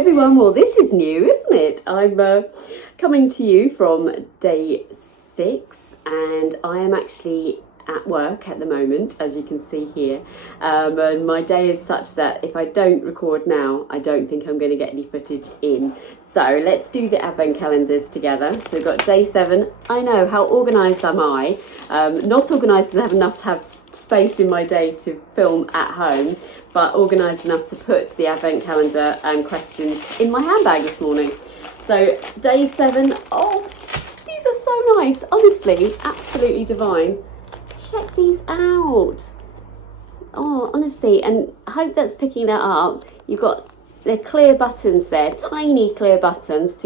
everyone. Well, this is new, isn't it? I'm coming to you from day 6 and I am actually at work at the moment, as you can see here, and my day is such that if I don't record now, I don't think I'm going to get any footage in. So let's do the advent calendars together. So we've got day 7. I know, how organised am I? Not organised to have enough to have space in my day to film at home, but organised enough to put the advent calendar and questions in my handbag this morning. So day 7, oh, these are so nice, honestly, absolutely divine. Check these out. Oh, honestly, and I hope that's picking that up. You've got the clear buttons there, tiny clear buttons,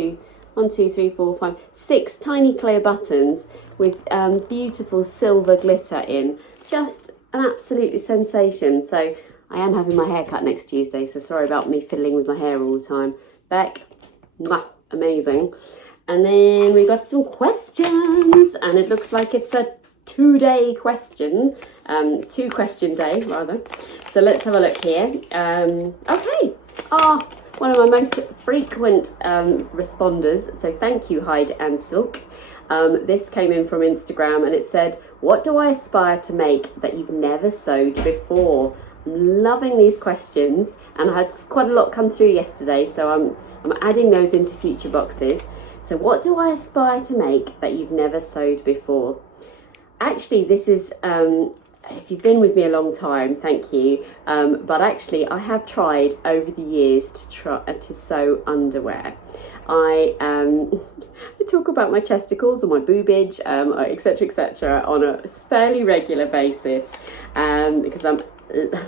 6 tiny clear buttons with beautiful silver glitter in. Just an absolute sensation. So I am having my hair cut next Tuesday, so sorry about me fiddling with my hair all the time. Beck, mwah, amazing. And then we got some questions, and it looks like it's a 2-day question, 2-question day rather. So let's have a look here. Okay, one of my most frequent responders, so thank you Hyde and Silk. This came in from Instagram and it said, what do I aspire to make that you've never sewed before? I'm loving these questions, and I had quite a lot come through yesterday, so I'm adding those into future boxes. So what do I aspire to make that you've never sewed before? Actually, this is, if you've been with me a long time, thank you, but actually I have tried over the years to sew underwear. I talk about my chesticles or my boobage, etc., on a fairly regular basis, because I'm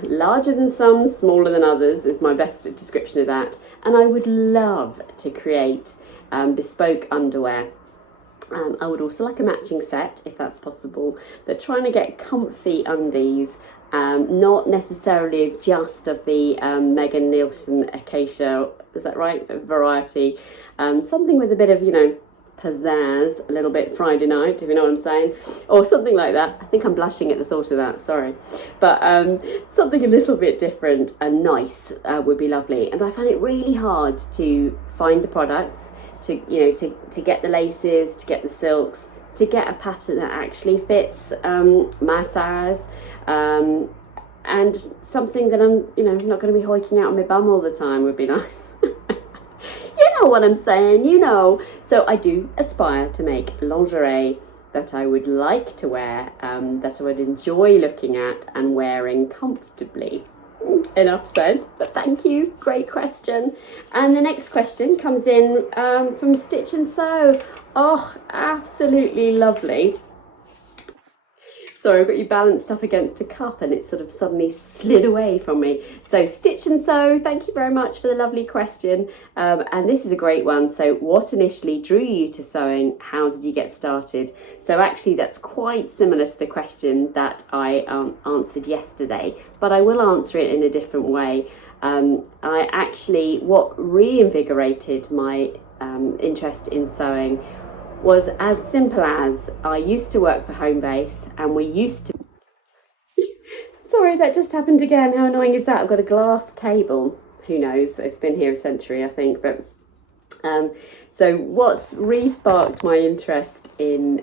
larger than some, smaller than others is my best description of that, and I would love to create bespoke underwear. I would also like a matching set if that's possible, but trying to get comfy undies, not necessarily just of the Megan Nielsen Acacia, is that right, variety, something with a bit of, you know, pizzazz, a little bit Friday night, if you know what I'm saying, or something like that. I think I'm blushing at the thought of that, sorry, but something a little bit different and nice would be lovely. And I find it really hard to find the products, to get the laces, to get the silks, to get a pattern that actually fits my size, and something that I'm not going to be hoiking out on my bum all the time would be nice. You know what I'm saying, you know. So I do aspire to make lingerie that I would like to wear, that I would enjoy looking at and wearing comfortably. Enough said, but thank you, great question. And the next question comes in from Stitch and Sew. Oh, absolutely lovely. Sorry, I've got you balanced up against a cup and it sort of suddenly slid away from me. So Stitch and Sew, thank you very much for the lovely question. And this is a great one. So what initially drew you to sewing? How did you get started? So actually that's quite similar to the question that I answered yesterday, but I will answer it in a different way. What reinvigorated my interest in sewing was as simple as I used to work for Homebase, and we used to... Sorry, that just happened again. How annoying is that? I've got a glass table. Who knows? It's been here a century, I think. But so what's re-sparked my interest in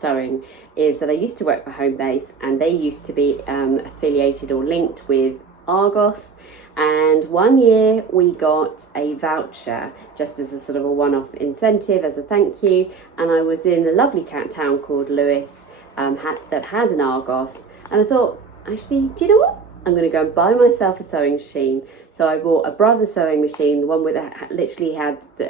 sewing is that I used to work for Homebase, and they used to be affiliated or linked with Argos. And one year we got a voucher just as a sort of a one-off incentive, as a thank you. And I was in a lovely town called Lewis that has an Argos. And I thought, actually, do you know what? I'm going to go and buy myself a sewing machine. So I bought a Brother sewing machine, the one with literally had, I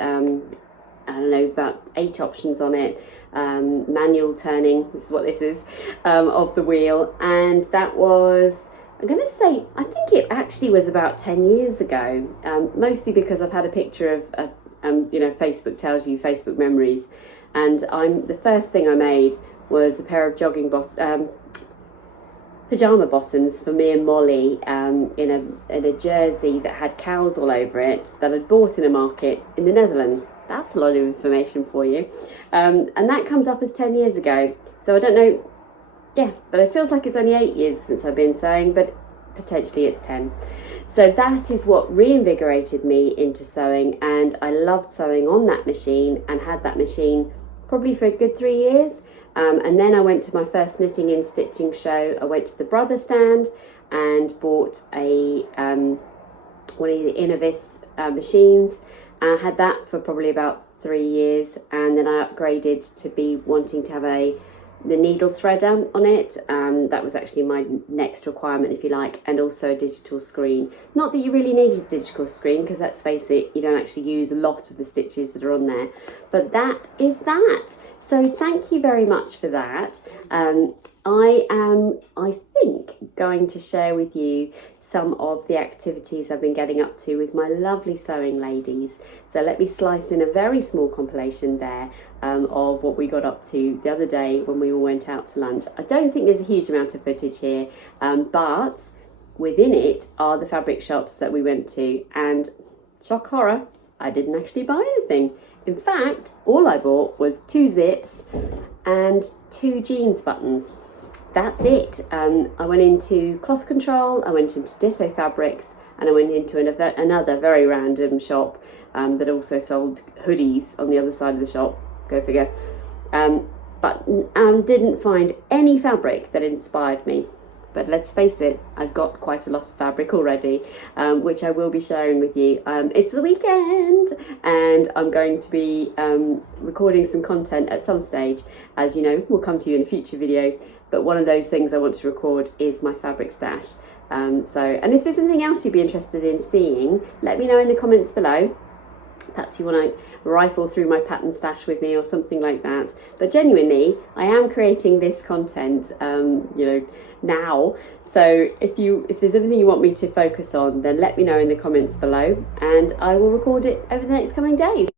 don't know, about 8 options on it. Manual turning, this is what this is, of the wheel. And that was... I'm going to say, I think it actually was about 10 years ago, mostly because I've had a picture of, Facebook tells you Facebook memories, and the first thing I made was a pair of pyjama bottoms for me and Molly in a jersey that had cows all over it that I'd bought in a market in the Netherlands. That's a lot of information for you, and that comes up as 10 years ago, so I don't know. Yeah, but it feels like it's only 8 years since I've been sewing, but potentially it's 10. So that is what reinvigorated me into sewing, and I loved sewing on that machine and had that machine probably for a good 3 years. And then I went to my first knitting in stitching show. I went to the Brother stand and bought a one of the Innovis machines. I had that for probably about 3 years, and then I upgraded to be wanting to have the needle threader on it. That was actually my next requirement, if you like, and also a digital screen. Not that you really needed a digital screen, because let's face it, you don't actually use a lot of the stitches that are on there, but that is that. So thank you very much for that. I am, I think, going to share with you some of the activities I've been getting up to with my lovely sewing ladies. So let me slice in a very small compilation there of what we got up to the other day when we all went out to lunch. I don't think there's a huge amount of footage here, but within it are the fabric shops that we went to, and shock horror, I didn't actually buy anything. In fact, all I bought was 2 zips and 2 jeans buttons. That's it. I went into Cloth Control, I went into Ditto Fabrics, and I went into another very random shop that also sold hoodies on the other side of the shop, go figure. But didn't find any fabric that inspired me. But let's face it, I've got quite a lot of fabric already, which I will be sharing with you. It's the weekend, and I'm going to be recording some content at some stage. As you know, we'll come to you in a future video. But one of those things I want to record is my fabric stash. And if there's anything else you'd be interested in seeing, let me know in the comments below. Perhaps you want to rifle through my pattern stash with me or something like that. But genuinely, I am creating this content, now. So if there's anything you want me to focus on, then let me know in the comments below, and I will record it over the next coming days.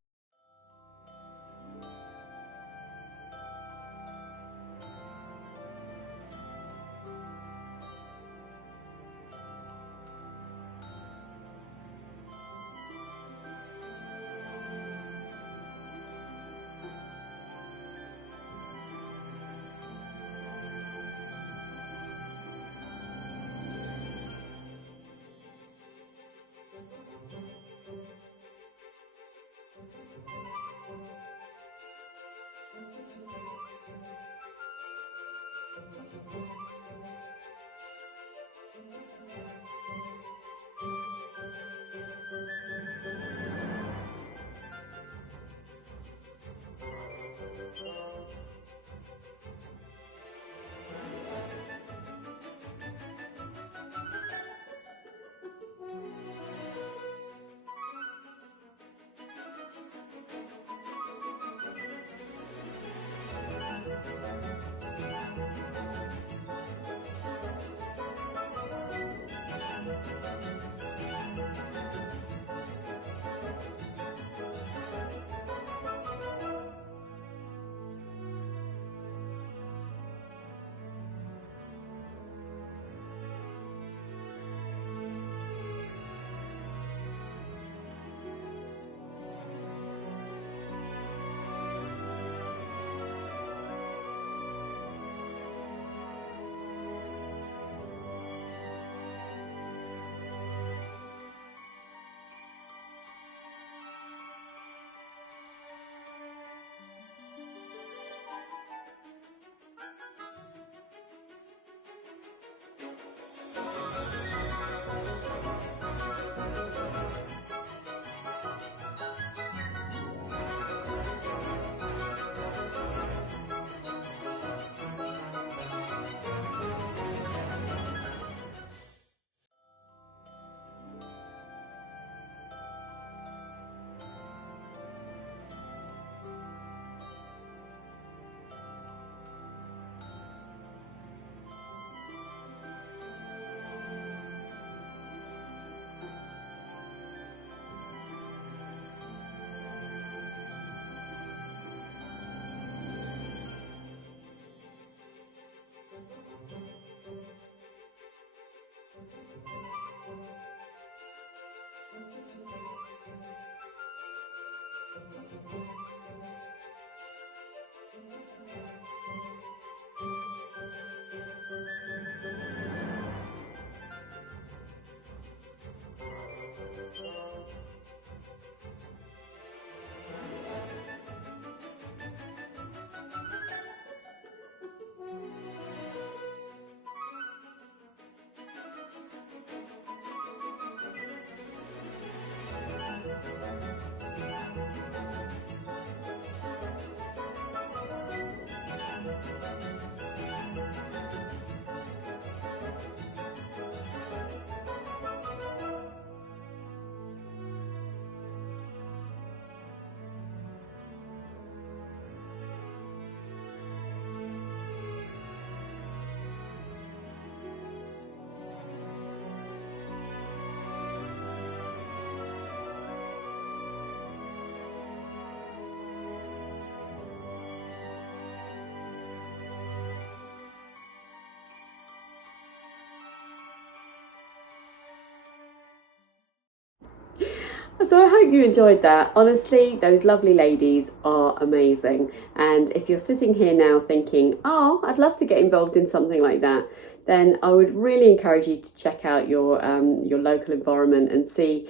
So I hope you enjoyed that. Honestly, those lovely ladies are amazing. And if you're sitting here now thinking, oh, I'd love to get involved in something like that, then I would really encourage you to check out your local environment and see,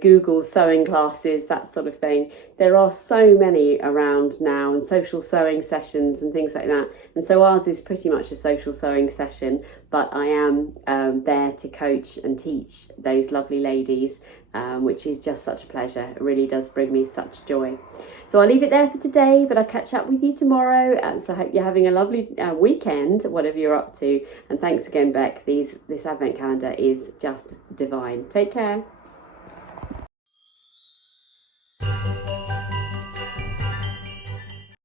Google sewing classes, that sort of thing. There are so many around now, and social sewing sessions and things like that. And so ours is pretty much a social sewing session, but I am there to coach and teach those lovely ladies, which is just such a pleasure. It really does bring me such joy. So I'll leave it there for today, but I'll catch up with you tomorrow. So I hope you're having a lovely weekend, whatever you're up to. And thanks again, Beck. This advent calendar is just divine. Take care.